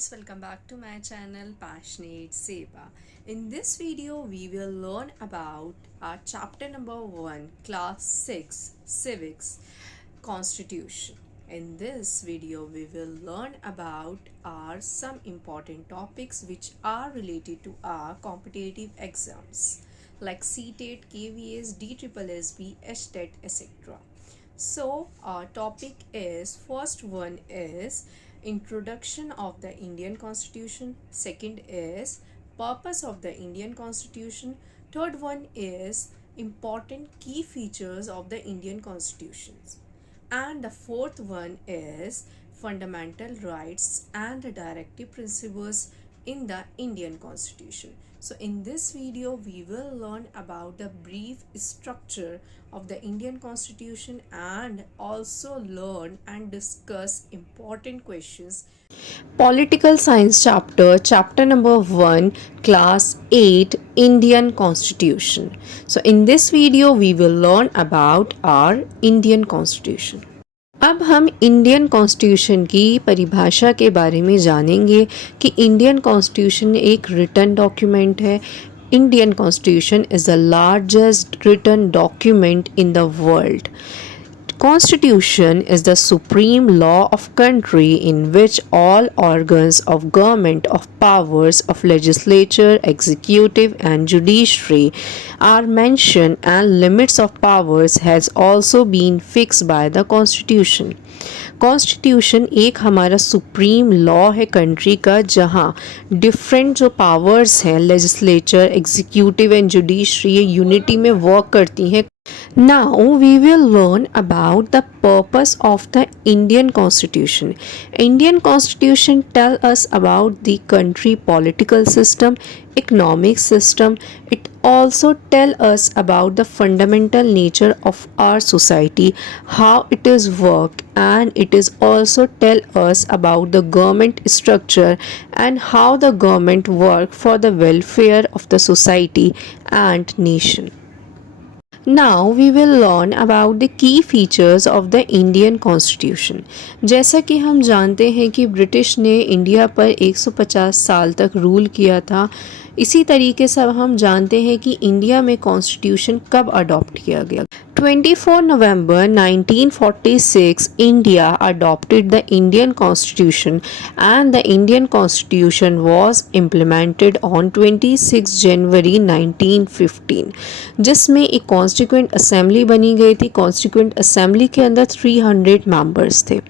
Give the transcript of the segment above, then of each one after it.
friends, welcome back to my channel Passionate Seva. In this video we will learn about our chapter number 1, class 6, civics, constitution. In this video we will learn about our some important topics which are related to our competitive exams like CTET, KVS, DSSB, HTET, etc. So our topic is, first one is introduction of the Indian Constitution, second is purpose of the Indian Constitution, third one is important key features of the Indian Constitutions, and the fourth one is fundamental rights and the directive principles in the Indian Constitution. So in this video we will learn about the brief structure of the Indian Constitution and also learn and discuss important questions. Political Science chapter number 1, class 8, Indian Constitution. So in this video we will learn about our Indian Constitution. अब हम Indian constitution की परिभाषा के बारे में जानेंगे कि Indian constitution एक रिटन डॉक्यूमेंट है. Indian constitution is the largest written document in the world. Constitution is the supreme law of country in which all organs of government of powers of legislature, executive and judiciary are mentioned and limits of powers has also been fixed by the constitution. Constitution एक हमारा supreme law है country का, जहाँ different जो powers हैं legislature, executive and judiciary ये unity में work करती हैं. Now we will learn about the purpose of the Indian Constitution. Indian Constitution tell us about the country political system, economic system. It also tell us about the fundamental nature of our society, how it is work, and it is also tell us about the government structure and how the government work for the welfare of the society and nation. Now we will learn about the key features of the Indian Constitution. जैसा कि हम जानते हैं कि British ने India पर 150 साल तक रूल किया था, इसी तरीके से हम जानते हैं कि इंडिया में कॉन्स्टिट्यूशन कब अडॉप्ट किया गया. 24 November 1946 India adopted the Indian Constitution and the Indian Constitution was implemented on 26 January 1915, जिसमें एक कॉन्स्टिट्यूएंट असेंबली बनी गई थी. कॉन्स्टिट्यूएंट असेंबली के अंदर 300 मेंबर्स थे.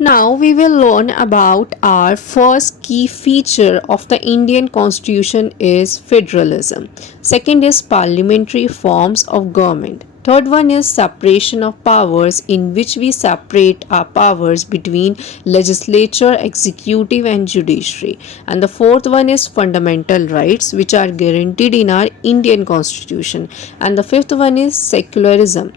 Now we will learn about our first key feature of the Indian constitution is federalism. Second is parliamentary forms of government. Third one is separation of powers, in which we separate our powers between legislature, executive and judiciary. And the fourth one is fundamental rights, which are guaranteed in our Indian Constitution. And the fifth one is secularism.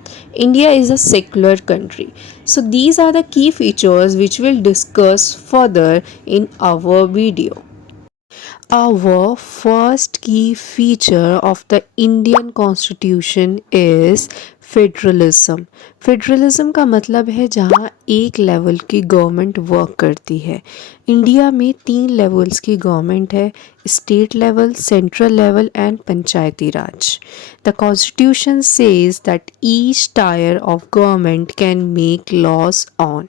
India is a secular country. So these are the key features which we'll discuss further in our video. Our first key feature of the Indian Constitution is federalism. Federalism का मतलब है जहाँ एक level की government work करती है. India में 3 levels की गवर्नमेंट है, state level, central level and Panchayati Raj. The constitution says that each tier of government can make laws on.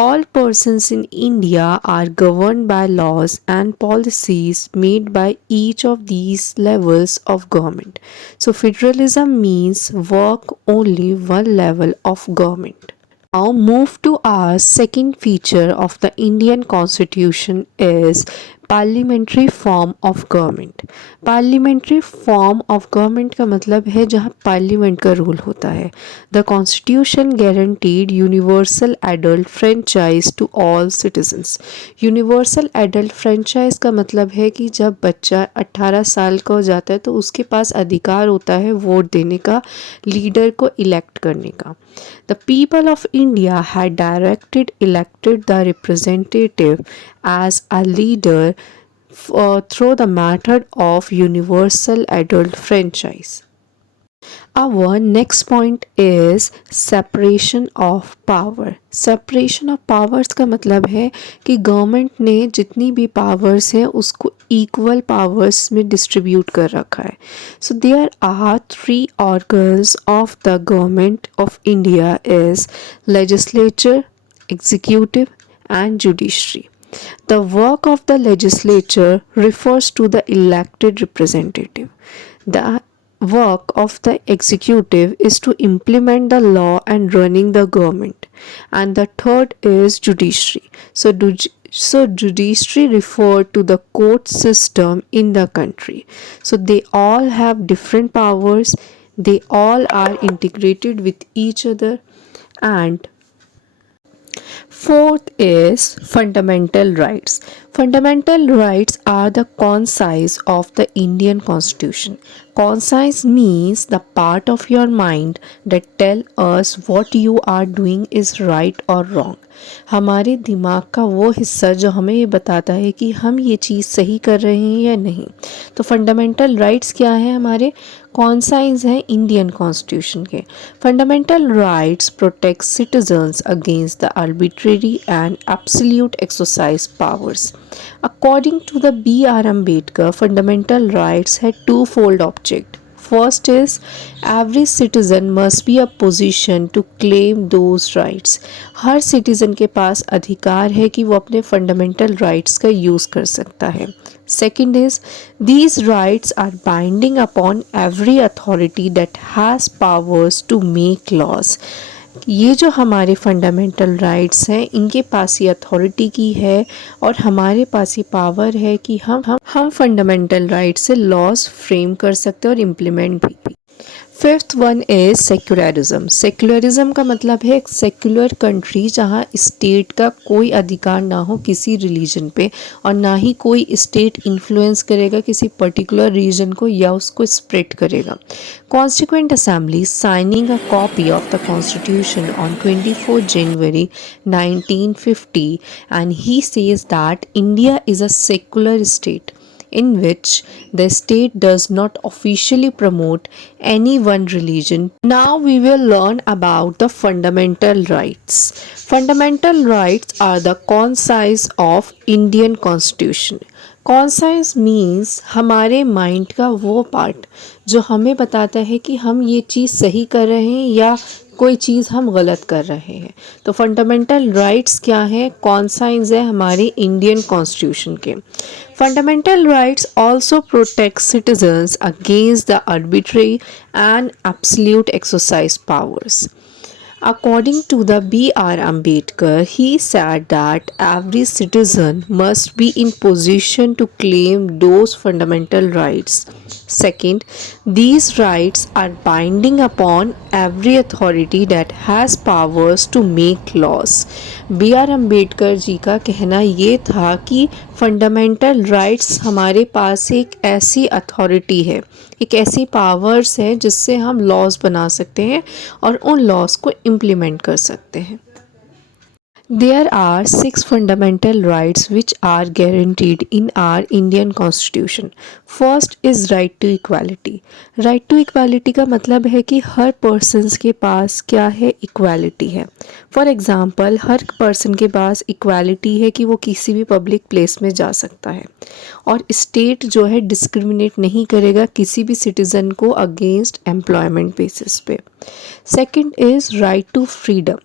All persons in India are governed by laws and policies made by each of these levels of government. So federalism means work only one level of government. Now move to our second feature of the Indian Constitution is parliamentary form of government. Parliamentary form of government का मतलब है जहाँ parliament का rule होता है. The constitution guaranteed universal adult franchise to all citizens. Universal adult franchise का मतलब है कि जब बच्चा 18 साल का हो जाता है तो उसके पास अधिकार होता है वोट देने का, लीडर को इलेक्ट करने का. The people of India had elected the representative as a leader through the method of universal adult franchise. Our next point is separation of power. Separation of powers का मतलब है कि government ने जितनी भी पावर्स हैं उसको इक्वल पावर्स में डिस्ट्रीब्यूट कर रखा है. So there are three organs of the government of India is legislature, executive and judiciary. The work of the legislature refers to the elected representative. The work of the executive is to implement the law and running the government. And the third is judiciary. So judiciary refer to the court system in the country. So they all have different powers. They all are integrated with each other. And fourth is fundamental rights. Fundamental rights are the concise of the Indian Constitution. Concise means the part of your mind that tell us what you are doing is right or wrong. हमारे दिमाग का वो हिस्सा जो हमें ये बताता है कि हम ये चीज़ सही कर रहे हैं या नहीं. तो फंडामेंटल राइट्स क्या है हमारे कॉन्साइंस हैं इंडियन कॉन्स्टिट्यूशन के. Fundamental rights protect citizens against the arbitrary and absolute exercise powers. According to the B.R. Ambedkar, fundamental rights had twofold object. First is every citizen must be a position to claim those rights. Her citizen के पास अधिकार है कि वो अपने fundamental rights का use कर सकता है. Second is these rights are binding upon every authority that has powers to make laws. ये जो हमारे फंडामेंटल राइट्स हैं इनके पास ये अथॉरिटी की है और हमारे पास ये पावर है कि हम फंडामेंटल राइट्स से लॉज फ्रेम कर सकते हैं और इम्प्लीमेंट भी. Fifth one is secularism. Secularism का मतलब है एक सेक्युलर कंट्री जहाँ स्टेट का कोई अधिकार ना हो किसी रिलीजन पे और ना ही कोई स्टेट इन्फ्लुएंस करेगा किसी पर्टिकुलर रीजन को या उसको स्प्रेड करेगा. Constituent Assembly signing a copy of the Constitution on 24 January 1950 and he says that India is a secular state in which the state does not officially promote any one religion. Now we will learn about the fundamental rights. Fundamental rights are the concise of Indian Constitution. Conscience means हमारे mind का वो part जो हमें बताता है कि हम ये चीज़ सही कर रहे हैं या कोई चीज़ हम गलत कर रहे हैं. तो फंडामेंटल राइट्स क्या है कॉन्साइंस है हमारे इंडियन कॉन्स्टिट्यूशन के. Fundamental rights also protect citizens against the arbitrary and absolute exercise powers. According to the B.R. Ambedkar, he said that every citizen must be in position to claim those fundamental rights. Second, these rights are binding upon every authority that has powers to make laws. B.R. Ambedkar ji का कहना ये था कि fundamental rights हमारे पास एक ऐसी authority है एक ऐसी पावर्स है जिससे हम लॉज बना सकते हैं और उन लॉज को इम्प्लीमेंट कर सकते हैं. There are 6 fundamental rights which are guaranteed in our Indian Constitution. First is right to equality. Right to equality का मतलब है कि हर persons के पास क्या है equality है. For example, हर person के पास equality है कि वो किसी भी public place में जा सकता है और state जो है discriminate नहीं करेगा किसी भी citizen को against employment basis पे. Second is right to freedom.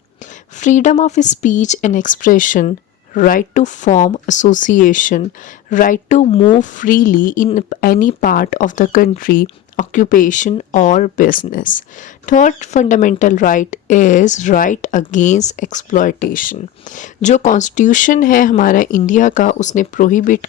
Freedom of speech and expression, right to form association, right to move freely in any part of the country, occupation or business. Third fundamental right is right against exploitation. जो constitution है हमारा India का उसने prohibit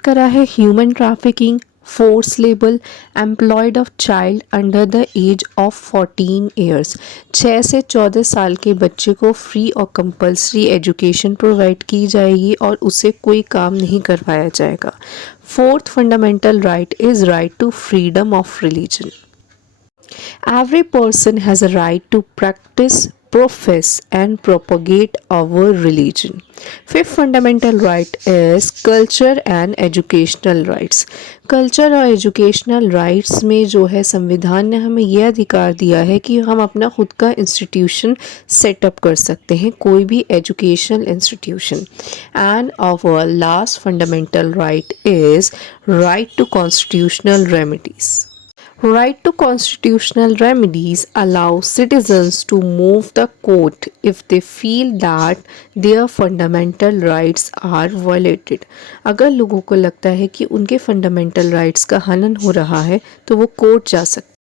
करा है human trafficking force labour employed of child under the age of 14 years. 6 से 14 साल के बच्चे को फ्री और कंपलसरी एजुकेशन प्रोवाइड की जाएगी और उसे कोई काम नहीं करवाया जाएगा. Fourth fundamental right is right to freedom of religion. Every person has a right to practice, profess and propagate our religion. Fifth fundamental right is culture and educational rights. Culture और एजुकेशनल राइट्स में जो है संविधान ने हमें यह अधिकार दिया है कि हम अपना खुद का इंस्टीट्यूशन सेटअप कर सकते हैं, कोई भी educational institution. And our last fundamental right is right to constitutional remedies. Right to constitutional remedies allow citizens to move the court if they feel that their fundamental rights are violated. अगर लोगों को लगता है कि उनके fundamental rights का हनन हो रहा है तो वो कोर्ट जा सकते हैं.